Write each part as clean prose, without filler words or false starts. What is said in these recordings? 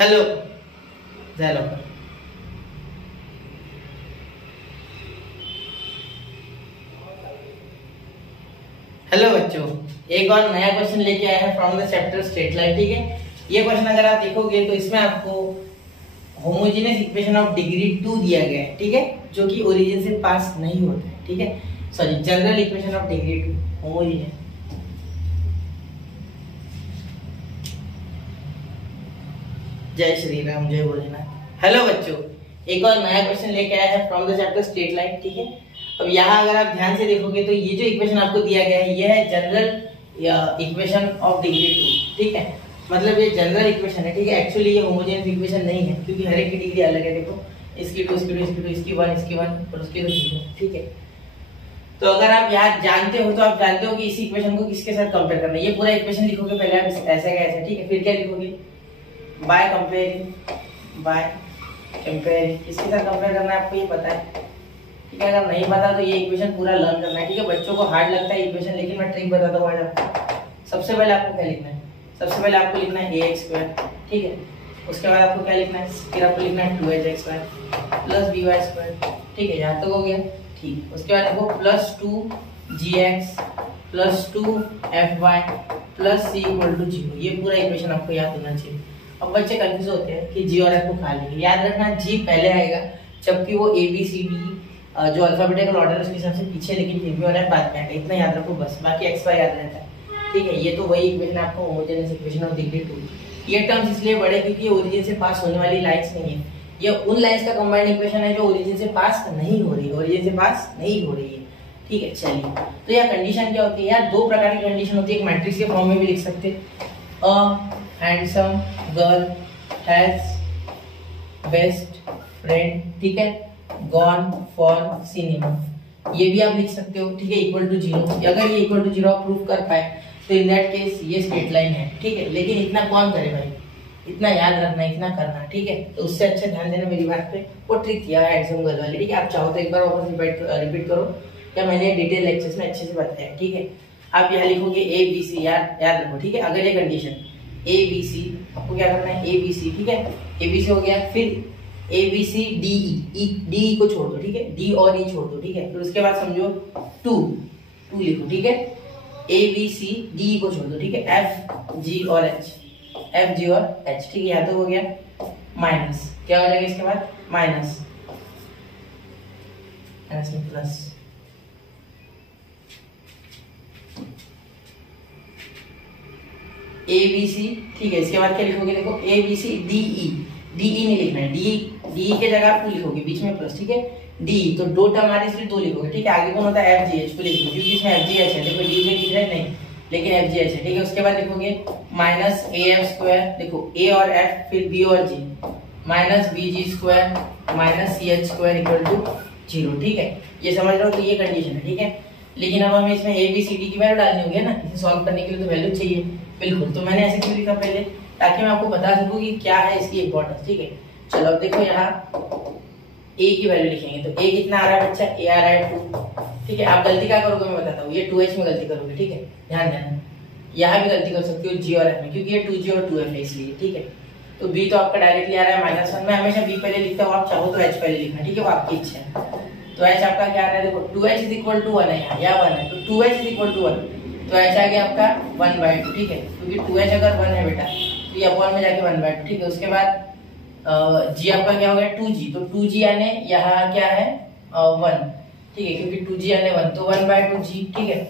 Hello hello hello बच्चों, एक और नया क्वेश्चन लेके आए हैं from the chapter straight line. ठीक है, ये क्वेश्चन अगर आप देखोगे तो इसमें आपको होमोजेनियस इक्वेशन ऑफ डिग्री 2 दिया गया है। ठीक है, जो कि ओरिजिन से पास नहीं होता है। ठीक है, sorry, general equation of degree 2 homogeneous. जय श्री राम, जय भोलेनाथ। हेलो बच्चों, एक और नया क्वेश्चन लेके आया है from the chapter straight line. ठीक है, अब यहाँ अगर आप ध्यान से देखोगे तो ये जो इक्वेशन आपको दिया गया है ये है जनरल इक्वेशन ऑफ डिग्री 2। ठीक है, मतलब ये जनरल इक्वेशन है। ठीक है, एक्चुअली ये होमोजेनियस इक्वेशन नहीं है क्योंकि हर एक की डिग्री अलग है। देखो, इसकी 2, इसकी 2, इसकी 2, इसकी 1, इसकी 1 और उसकी 2। ठीक है, तो अगर आप यहाँ जानते हो तो आप जानते हो कि इसी इक्वेशन को किसके साथ कंपेयर करना है। ये पूरा इक्वेशन लिखोगे पहले आप ऐसे का ऐसे। ठीक है, फिर क्या लिखोगे? By comparing, by comparing. किसके साथ कंपेयर करना है आपको ये पता है। ठीक है, अगर नहीं पता तो ये इक्वेशन पूरा लर्न करना है। ठीक है, बच्चों को हार्ड लगता है इक्वेशन, लेकिन मैं ट्रिक बताता हूँ आज आपको। सबसे पहले आपको क्या लिखना है? सबसे पहले आपको लिखना है ax²। ठीक है, उसके बाद आपको क्या लिखना है? फिर आपको लिखना है 2hx² प्लस by²। ठीक है, यहाँ तक हो गया। ठीक, उसके बाद आपको plus 2gx plus 2fy plus c = 0। ये पूरा इक्वेशन आपको याद होना चाहिए। अब बच्चे कंफ्यूज होते हैं कि g और f को खा लेंगे। याद रखना, g पहले आएगा जबकि वो a b c d जो अल्फाबेटिकल ऑर्डर उसके हिसाब से पीछे, लेकिन फिर भी और f बाद में आएगा। इतना याद रखो बस, बाकी x y याद रहता है। ठीक है, ये तो वही इक्वेशन आपको होमोजेनियस इक्वेशन ऑफ डिग्री 2। ये टर्म्स इसलिए बड़े क्योंकि ये ओरिजिन से पास होने वाली लाइंस नहीं है। ये उन लाइंस का कंबाइंड इक्वेशन है जो ओरिजिन से पास नहीं हो रही है, ओरिजिन से पास नहीं हो रही है। ठीक है, चलिए, तो यह कंडीशन क्या होती है यार? दो प्रकार की कंडीशन होती है। एक मैट्रिक्स के फॉर्म में भी लिख सकते हैं, a handsome girl has best friend, ठीक है, गॉन फॉर सिनेमा, ये भी आप लिख सकते हो। ठीक है, = 0। अगर ये = 0 आप प्रूफ कर पाए तो इन दैट केस ये स्ट्रेट लाइन है। ठीक है, लेकिन इतना कौन करे भाई? इतना याद रखना, इतना करना। ठीक है, तो उससे अच्छा ध्यान देना मेरी बात पे। वो ट्रिक किया है हैंडसम गर्ल वाली। ठीक है, आप चाहो तो एक बार वापस रिपीट करो, क्या मैंने डिटेल लेक्चर्स में अच्छे से बताया। ठीक है, आप यहाँ लिखोगे ABC, याद रखो। ठीक है, अगर ये कंडीशन ABC, आपको क्या करना है? ABC। ठीक है, ABC हो गया, फिर ABCDE, DE को छोड़ दो। ठीक है, D और E छोड़ दो। ठीक है, फिर उसके बाद समझो 2 लिखो। ठीक है, ABCDE को छोड़ दो। ठीक है, FG और H, FG और H। ठीक है, यहाँ तो हो गया। माइनस क्या हो जाएगा इसके बाद? माइनस में प्लस। ABC। ठीक है, इसके बाद क्या लिखोगे? देखो, ABCDE, DE नहीं लिखना है, DE के जगह आप 2 लिखोगे, बीच में प्लस। ठीक है, DE तो 2 टर्म आ रही है इसलिए 2 लिखोगे। ठीक है, आगे कौन होता है? FGH को लिखोगे क्योंकि इसमें FGH है। देखो, D में लिख रहे नहीं, लेकिन FGH है। ठीक है, उसके बाद लिखोगे माइनस AF²। देखो, A और F, फिर B और G, minus BG² minus CH² = 0। ठीक है, ये समझ रहे हो? तो ये कंडीशन है। ठीक है, लेकिन अब हमें इसमें ABCD की वैल्यू डालनी होगी ना, इसे सॉल्व करने के लिए तो वैल्यू चाहिए। बिल्कुल, तो मैंने ऐसे क्यों लिखा पहले? ताकि मैं आपको बता सकूं कि क्या है इसकी इंपॉर्टेंस। ठीक है, चलो अब देखो, यहाँ A की वैल्यू लिखेंगे तो A कितना आ रहा है बच्चा? A आ रहा है 2। ठीक है, आप गलती क्या करोगे मैं बताता हूँ, ये 2H में गलती करोगे। ठीक है, ध्यान देना, यहाँ भी गलती कर सकते हो G और F में, क्योंकि ये 2G और 2F है इसलिए। ठीक है, तो B तो आपका डायरेक्टली आ रहा है -1। मैं हमेशा B पहले लिखता हूँ, आप चाहो तो H पहले लिखना। ठीक है, वो आपकी इच्छा है। तो H आपका क्या आ रहा है? देखो, 2H = 1 है, यहाँ 1 है, तो 2H = 1, तो H आ गया आपका 1/2। ठीक है, क्योंकि 2H अगर 1 है बेटा तो ये अपॉन में जाके 1/2। ठीक है, उसके बाद G आपका क्या हो गया? 2G, तो 2G यानी यहाँ क्या है? 1। ठीक है, क्योंकि 2G यानी 1, तो 1/2G। ठीक है,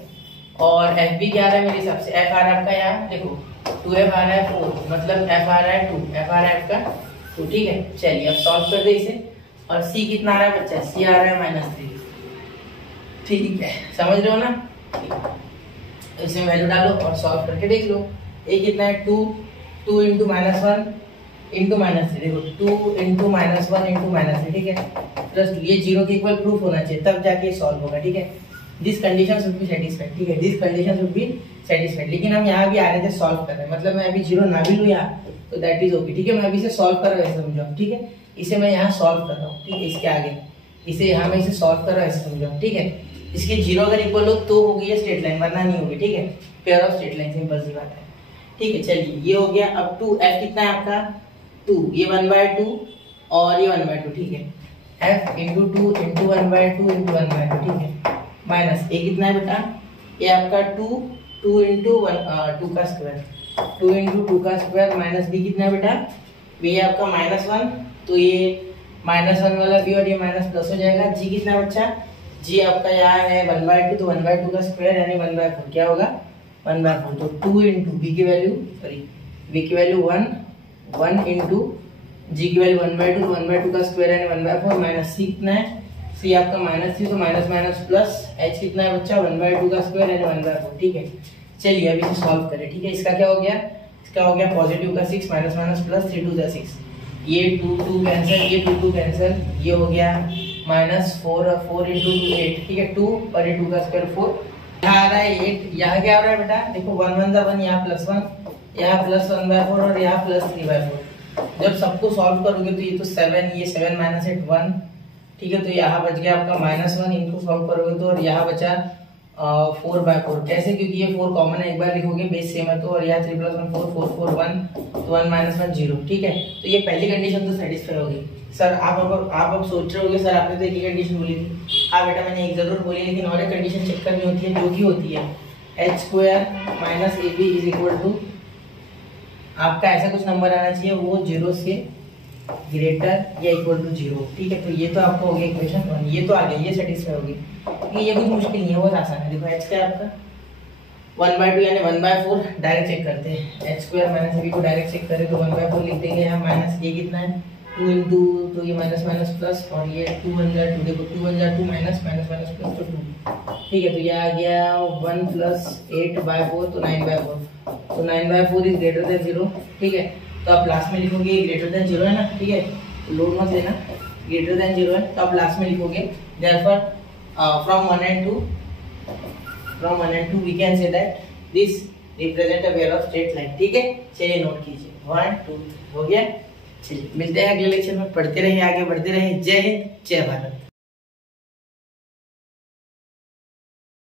और F भी क्या आ रहा है मेरे हिसाब से? F आ रहा है आपका यहाँ, देखो 2F आ रहा है 4, मतलब F आ रहा है 2, F आ रहा है आपका 2। ठीक है, चलिए अब सॉल्व कर दे इसे। और C कितना आ रहा है बच्चा? C आ रहा है -3। ठीक है, समझ रहे हो ना? इसमें वैल्यू डालो और सॉल्व करके देख लो। A कितना है? 2 × -1 × -3। देखो, 2 × -1 × -3। ठीक है, प्लस 2, ये 0 के इक्वल प्रूफ होना चाहिए, तब जाके सॉल्व होगा। ठीक है, this condition should be satisfied. ठीक है, this condition should be satisfied. लेकिन हम यहाँ भी आ रहे थे सॉल्व कर रहे हैं, मतलब मैं अभी 0 ना भी लूँ यहाँ तो दैट इज ओके। ठीक है, मैं अभी इसे सॉल्व कर रहा हूँ, समझो। ठीक है, इसे मैं यहाँ सॉल्व कर रहा हूँ। ठीक है, इसके आगे इसे यहाँ मैं इसे सॉल्व कर रहा हूँ, समझो। ठीक है, इसके 0 अगर इक्वल हो तो होगी ये स्ट्रेट लाइन, वरना नहीं होगी। ठीक है, pair of straight line, simple सी बात है। ठीक है, चलिए ये हो गया। अब 2F कितना है आपका? 2, ये 1/2 और ये 1/2, ठीक है। f इंटू 2 इंटू 1/2 इंटू 1/2, ठीक है। माइनस ये कितना है बेटा, ये आपका 2 इंटू 2 का स्क्वायर, 2 इंटू 2 का स्क्वायर माइनस b कितना है बेटा, b है आपका -1, तो ये -1 वाला b और ये माइनस प्लस हो जाएगा। g कितना बच्चा, g आपका यहाँ है 1/2, तो 1/2 का स्क्वायर यानी 1/4 क्या होगा 1/4, तो 2 इंटू b की वैल्यू b की वैल्यू 1 इंटू g की वैल्यू 1/2, तो 1/2 का स्क्वायर यानी 1/4 माइनस c कितना है, c आपका -3, तो माइनस माइनस प्लस h कितना है बच्चा 1/2 का स्क्वायर यानी 1/4, ठीक है। चलिए अब इसे सॉल्व करें, ठीक है। इसका क्या हो गया, इसका हो गया पॉजिटिव का 6 माइनस माइनस प्लस 3 2 जा 6, ये 2 कैंसिल, ये 2 कैंसिल, ये हो गया -4 और 4 इंटू 2 8, ठीक है। 2 और ये 2 का स्क्वायर 4, यहाँ आ रहा है 8, यहाँ क्या आ रहा है बेटा, देखो 1 1 जा 1, यहाँ +1, यहाँ प्लस 1/4 और यहाँ प्लस 3/4। जब सबको सॉल्व करोगे तो ये तो 7, ये 7 माइनस 8 1, ठीक है। तो यहाँ बच गया आपका -1, इनको सॉल्व करोगे तो, और यहाँ बचा 4/4, कैसे, क्योंकि ये 4 कॉमन है, एक बार लिखोगे बेस सेम है तो, और यहाँ 3 + 1 4 4 4 1, तो 1 - 1 0, ठीक है। तो ये पहली कंडीशन तो सेटिस्फाई होगी। सर आप अब सोच रहे होगे सर आपने तो एक ही कंडीशन बोली थी। हाँ बेटा मैंने एक जरूर बोली, लेकिन और एक कंडीशन चेक करनी होती है, जो कि होती है h² - ab = आपका ऐसा कुछ नंबर आना चाहिए वो 0 से ग्रेटर या इक्वल टू 0, ठीक है। तो ये तो आपको हो गया इक्वेशन 1, ये तो आ गया, ये सेटिस्फाई होगी, क्योंकि ये कुछ मुश्किल नहीं है, बहुत आसान है। देखो h क्या है आपका 1/2 यानी 1/4, डायरेक्ट चेक करते हैं, h² - ab को डायरेक्ट चेक करें तो 1/4 लिख देंगे यहाँ, माइनस ये कितना है 2 इंटू, तो ये माइनस माइनस प्लस, और ये 2 1 जा 2, देखो 2 1 जा 2 माइनस माइनस माइनस प्लस तो 2, ठीक है। तो ये आ गया 1 + 8/4, तो 9/4, तो 9/4 इज ग्रेटर देन 0, ठीक है। तो आप लास्ट में लिखोगे ग्रेटर देन 0 है ना, ठीक है, लोड मत लेना, ग्रेटर देन 0 है तो आप लास्ट में लिखोगे therefore from 1 and 2 we can say that this represent a pair of straight line, ठीक है। चलिए नोट कीजिए 1 2 हो गया। चलिए मिलते हैं अगले लेक्चर में, पढ़ते रहिए, आगे बढ़ते रहिए। जय हिंद, जय भारत।